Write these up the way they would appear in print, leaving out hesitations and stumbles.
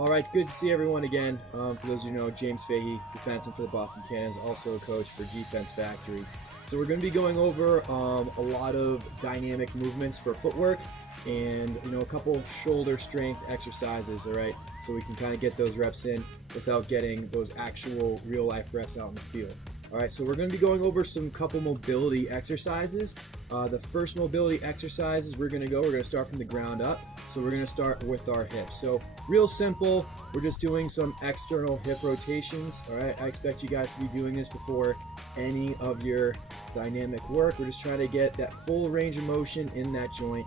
All right, good to see everyone again. For those of you who know, James Fahey, defenseman for the Boston Cannons, also a coach for Defense Factory. So we're going to be going over a lot of dynamic movements for footwork and a couple shoulder strength exercises. All right, so we can kind of get those reps in without getting those actual real life reps out in the field. All right, so we're going to be going over some couple mobility exercises. The first mobility exercises we're going to start from the ground up. So we're going to start with our hips. So real simple, we're just doing some external hip rotations. All right, I expect you guys to be doing this before any of your dynamic work. We're just trying to get that full range of motion in that joint.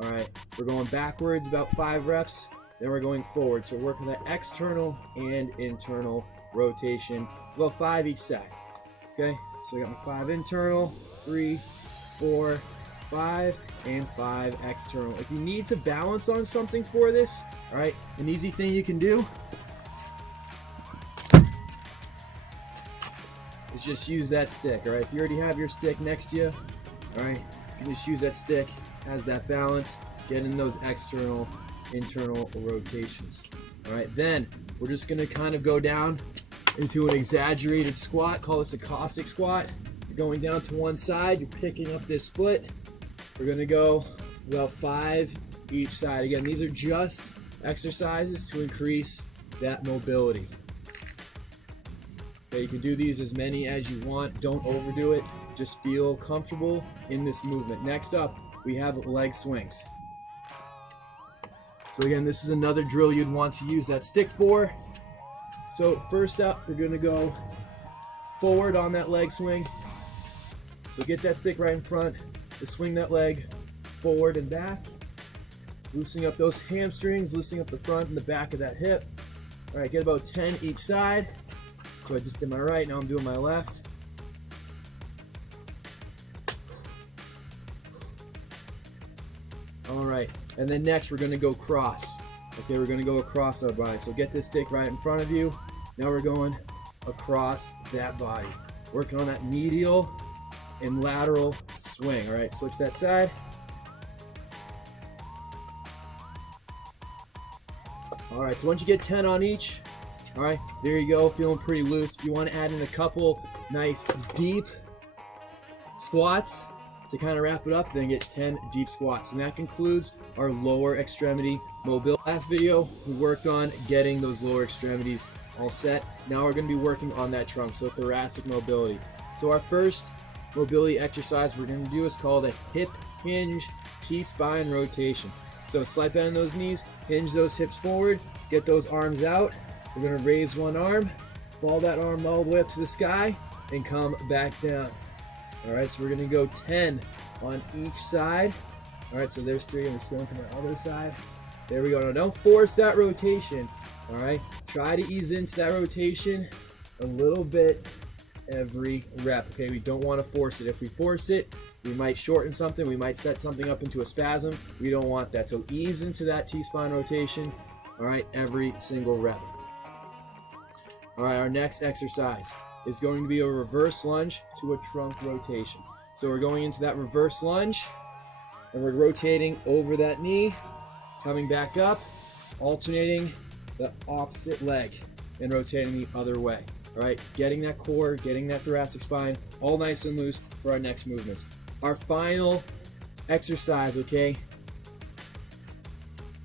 All right, we're going backwards about 5 reps, then we're going forward. So we're working that external and internal rotation, about 5 each side. Okay, so I got my 5 internal, 3, 4, 5, and 5 external. If you need to balance on something for this, all right, an easy thing you can do is just use that stick. All right, if you already have your stick next to you, all right, you can just use that stick as that balance, get in those external, internal rotations. All right, then we're just gonna kind of go down into an exaggerated squat. Call this a Cossack squat. You're going down to one side, you're picking up this foot. We're gonna go about 5 each side. Again, these are just exercises to increase that mobility. Okay, you can do these as many as you want. Don't overdo it. Just feel comfortable in this movement. Next up, we have leg swings. So again, this is another drill you'd want to use that stick for. So first up, we're gonna go forward on that leg swing. So get that stick right in front, just swing that leg forward and back, loosening up those hamstrings, loosening up the front and the back of that hip. All right, get about 10 each side. So I just did my right, now I'm doing my left. All right, and then next we're gonna go cross. Okay, we're gonna go across our body. So get this stick right in front of you. Now we're going across that body. Working on that medial and lateral swing. All right, switch that side. All right, so once you get 10 on each, all right, there you go, feeling pretty loose. If you want to add in a couple nice deep squats to kind of wrap it up, then get 10 deep squats. And that concludes our lower extremity mobility. Last video, we worked on getting those lower extremities all set. Now we're going to be working on that trunk, so thoracic mobility. So our first mobility exercise we're going to do is called a hip hinge T-spine rotation. So slight bend on those knees, hinge those hips forward, get those arms out. We're going to raise one arm, fall that arm all the way up to the sky, and come back down. All right, so we're going to go 10 on each side. All right, so there's 3. I'm just going to my other side. There we go. Now don't force that rotation. All right, try to ease into that rotation a little bit every rep. Okay, we don't want to force it. If we force it, we might shorten something. We might set something up into a spasm. We don't want that. So ease into that T-spine rotation. All right, every single rep. All right, our next exercise is going to be a reverse lunge to a trunk rotation. So we're going into that reverse lunge and we're rotating over that knee, coming back up, alternating the opposite leg and rotating the other way. All right, getting that core, getting that thoracic spine all nice and loose for our next movements. Our final exercise, okay?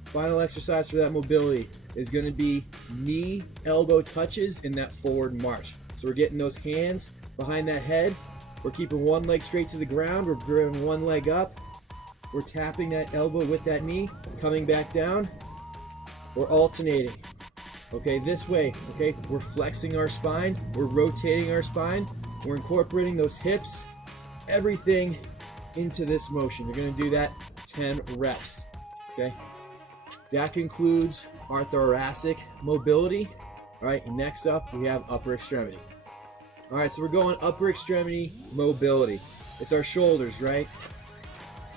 Final exercise for that mobility is going to be knee elbow touches in that forward march. So we're getting those hands behind that head. We're keeping one leg straight to the ground. We're driving one leg up. We're tapping that elbow with that knee, coming back down. We're alternating. Okay, this way, okay? We're flexing our spine. We're rotating our spine. We're incorporating those hips, everything into this motion. We're gonna do that 10 reps, okay? That concludes our thoracic mobility. All right, next up, we have upper extremity. All right, so we're going upper extremity mobility. It's our shoulders, right?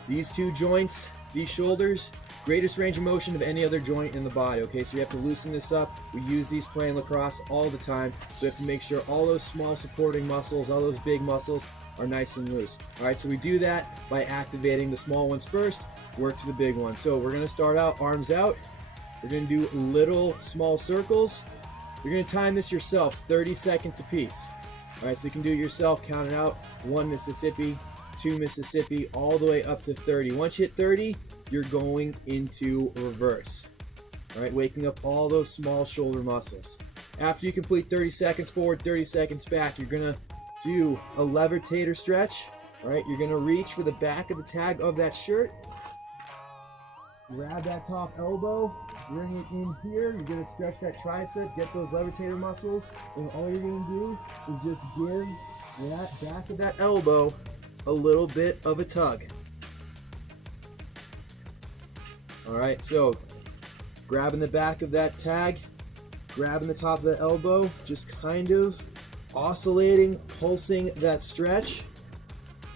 These 2 joints, these shoulders, greatest range of motion of any other joint in the body, okay? So we have to loosen this up. We use these playing lacrosse all the time. So we have to make sure all those small supporting muscles, all those big muscles are nice and loose. All right, so we do that by activating the small ones first, work to the big one. So we're gonna start out arms out, We're gonna do little small circles. You're gonna time this yourself, 30 seconds apiece. All right, so you can do it yourself, count it out. 1 Mississippi, 2 Mississippi, all the way up to 30. Once you hit 30, you're going into reverse. All right, waking up all those small shoulder muscles. After you complete 30 seconds forward, 30 seconds back, you're gonna do a levitator stretch. All right, you're gonna reach for the back of the tag of that shirt. Grab that top elbow, bring it in here. You're gonna stretch that tricep, get those levitator muscles, and all you're gonna do is just give that back of that elbow a little bit of a tug. All right, so grabbing the back of that tag, grabbing the top of the elbow, just kind of oscillating, pulsing that stretch.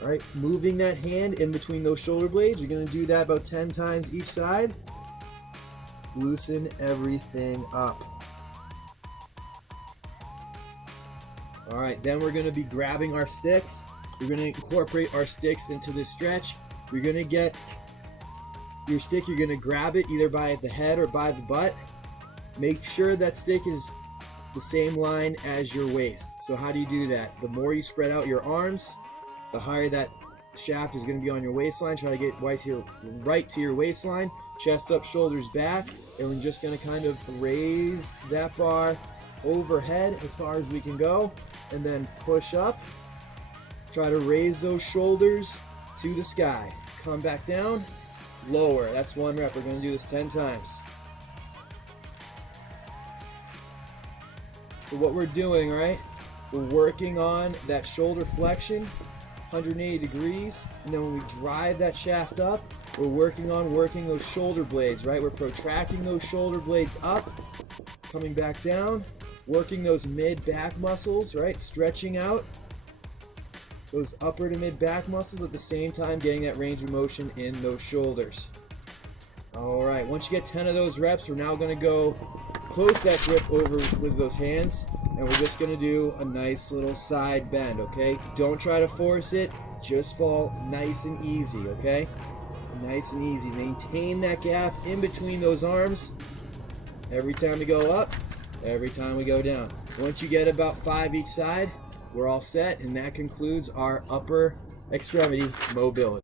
All right, moving that hand in between those shoulder blades. You're gonna do that about 10 times each side. Loosen everything up. All right, then we're gonna be grabbing our sticks. We're gonna incorporate our sticks into this stretch. You're gonna get your stick, you're gonna grab it either by the head or by the butt. Make sure that stick is the same line as your waist. So how do you do that? The more you spread out your arms, the higher that shaft is going to be on your waistline. Try to get right to your waistline. Chest up, shoulders back. And we're just going to kind of raise that bar overhead as far as we can go. And then push up. Try to raise those shoulders to the sky. Come back down. Lower. That's 1 rep. We're going to do this 10 times. So what we're doing, right? We're working on that shoulder flexion. 180 degrees, and then when we drive that shaft up, we're working those shoulder blades, right? We're protracting those shoulder blades up, coming back down, working those mid-back muscles, right? Stretching out those upper to mid-back muscles at the same time, getting that range of motion in those shoulders. All right, once you get 10 of those reps, we're now gonna go close that grip over with those hands, and we're just gonna do a nice little side bend, okay? Don't try to force it, just fall nice and easy, okay? Nice and easy. Maintain that gap in between those arms every time we go up, every time we go down. Once you get about 5 each side, we're all set, and that concludes our upper extremity mobility.